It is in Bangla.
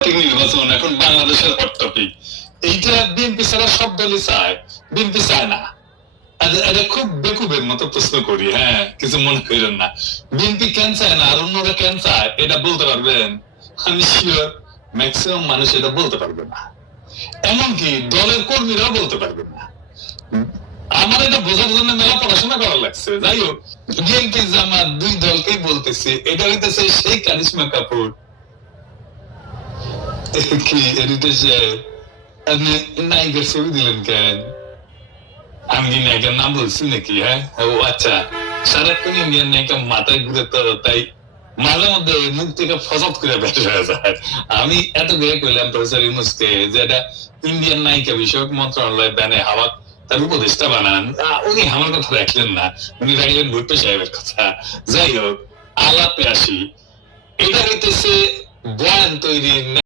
নির্বাচন? এখন বাংলাদেশের এইটা বিএনপি ছাড়া সব দলই চায়। বিএনপি চায় না। এটা- খুব বেকুবের মতো প্রশ্ন করি হ্যাঁ? কিছু মনে করেন না। বিএনপি কেন চায় না? আর অন্যরা কেন চায়? এটা বলতে পারবেন? আমি শিওর ম্যাক্সিমাম মানুষ এটা বলতে পারবে না। এমনকি দলের কর্মীরাও বলতে পারবেন না। আমার এটা বোঝার জন্য মেলা পড়াশোনা করা লাগছে। যাই হোক, বিএনপি জামাত দুই দলকেই বলতেছি। এটা হইতেছে সেই কারিশমা কাপুর। আমি নায়িকা এত করে যে এটা ইন্ডিয়ান নায়িকা বিষয়ক মন্ত্রণালয় ব্যানে হাওয়া তার উপদেষ্টা বানান উনি আমার কথা রাখলেন না উনি রাখলেন ভুট্টো সাহেবের কথা যাই হোক আলাপে আসি এটা হইতেছে বয়ান তৈরির